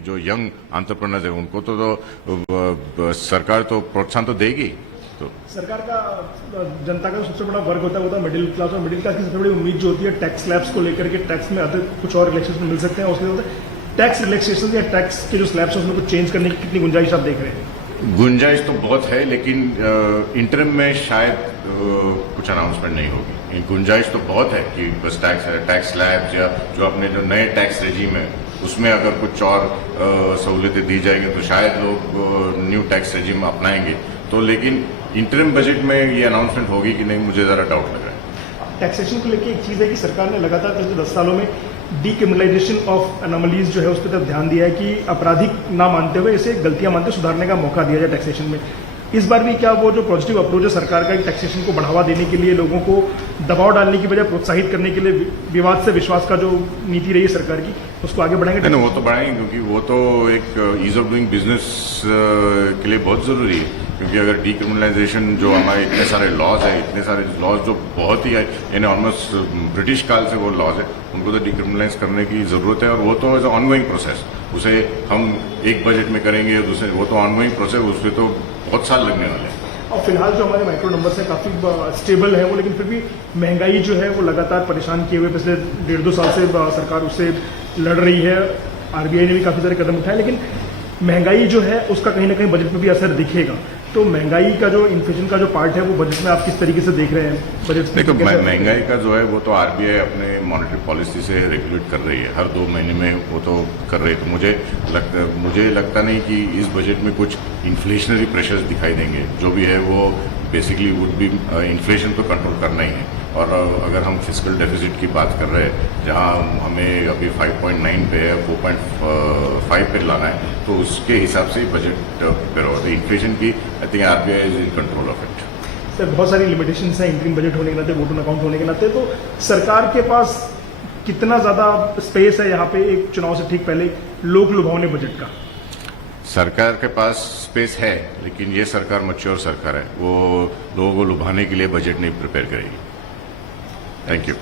जो young entrepreneurs है उनको तो सरकार तो प्रोत्साहन तो देगी। तो सरकार का जनता का सबसे बड़ा वर्ग होता है वो मिडिल क्लास, और मिडिल क्लास की सबसे बड़ी उम्मीद जो होती है टैक्स स्लैब्स को लेकर के, टैक्स में अधिक कुछ और रिलैक्सेशन मिल सकते हैं। उसके टैक्स रिलैक्सेशन या टैक्स के जो स्लैब्स है उसमें कुछ चेंज करने की कितनी गुंजाइश आप देख रहे हैं? गुंजाइश तो बहुत है, लेकिन इंटरम में शायद कुछ अनाउंसमेंट नहीं होगी। गुंजाइश तो बहुत है कि बस टैक्स स्लैब्स या जो अपने जो नए टैक्स रेजिम है उसमें अगर कुछ और सहूलियतें दी जाएंगी तो शायद लोग न्यू टैक्स रेजिम अपनाएंगे। तो लेकिन इंटरम बजट में ये अनाउंसमेंट होगी कि नहीं, मुझे ज़रा डाउट लग रहा है। टैक्सेशन को लेकर एक चीज़ है कि सरकार ने लगातार पिछले 10 सालों में डीक्रिमिनलाइजेशन ऑफ एनोमलीज जो है उस पर तरफ ध्यान दिया है कि आपराधिक ना मानते हुए इसे गलतियां मानते सुधारने का मौका दिया जाए टैक्सेशन में। इस बार भी क्या वो जो पॉजिटिव अप्रोच है सरकार का टैक्सेशन को बढ़ावा देने के लिए, लोगों को दबाव डालने की बजाय प्रोत्साहित करने के लिए, विवाद से विश्वास का जो नीति रही है सरकार की, उसको आगे बढ़ाएंगे? नहीं, वो तो बढ़ाएंगे, क्योंकि वो तो एक ईज ऑफ डूइंग बिजनेस के लिए बहुत जरूरी है। क्योंकि अगर डीक्रिमिनलाइजेशन जो हमारे इतने सारे लॉज है, इतने सारे लॉज जो बहुत ही यानी ऑलमोस्ट ब्रिटिश काल से वो लॉज है, उनको तो डीक्रिमिनलाइज करने की जरूरत है। और वो तो एज ऑनगोइंग प्रोसेस, उसे हम एक बजट में करेंगे या दूसरे, वो तो ऑनगोइंग प्रोसेस, उसमें तो बहुत साल लगने वाले हैं। और फिलहाल जो हमारे माइक्रो नंबर्स हैं काफ़ी स्टेबल है वो, लेकिन फिर भी महंगाई जो है वो लगातार परेशान किए हुए पिछले 1.5-2 साल से सरकार उससे लड़ रही है। आरबीआई ने भी काफ़ी सारे कदम उठाए, लेकिन महंगाई जो है उसका कहीं ना कहीं बजट में भी असर दिखेगा। तो महंगाई का जो इन्फ्लेशन का जो पार्ट है वो बजट में आप किस तरीके से देख रहे हैं? बजट देखो, महंगाई का जो है वो तो आरबीआई अपने मॉनेटरी पॉलिसी से रेगुलेट कर रही है, हर 2 महीने में वो तो कर रही है। तो मुझे लगता नहीं कि इस बजट में कुछ इन्फ्लेशनरी प्रेशर्स दिखाई देंगे। जो भी है वो बेसिकली वुड बी इन्फ्लेशन तो कंट्रोल करना ही है। और अगर हम फिस्कल डेफिसिट की बात कर रहे हैं, जहां हमें अभी 5.9 पे है, 4.5 पे लाना है, तो उसके हिसाब से बजट पे होगा। तो इन्फ्लेशन की I think RBI is in control of it. Sir, बहुत सारी लिमिटेशंस हैं इंटरिम बजट होने के नाते, वोट ऑन अकाउंट होने के नाते, तो सरकार के पास कितना ज़्यादा स्पेस है यहाँ पे एक चुनाव से ठीक पहले लोक लुभावने बजट का? सरकार के पास स्पेस है, लेकिन ये सरकार मैच्योर सरकार है, वो लोगों को लुभाने के लिए बजट नहीं प्रिपेयर करेगी। Thank you.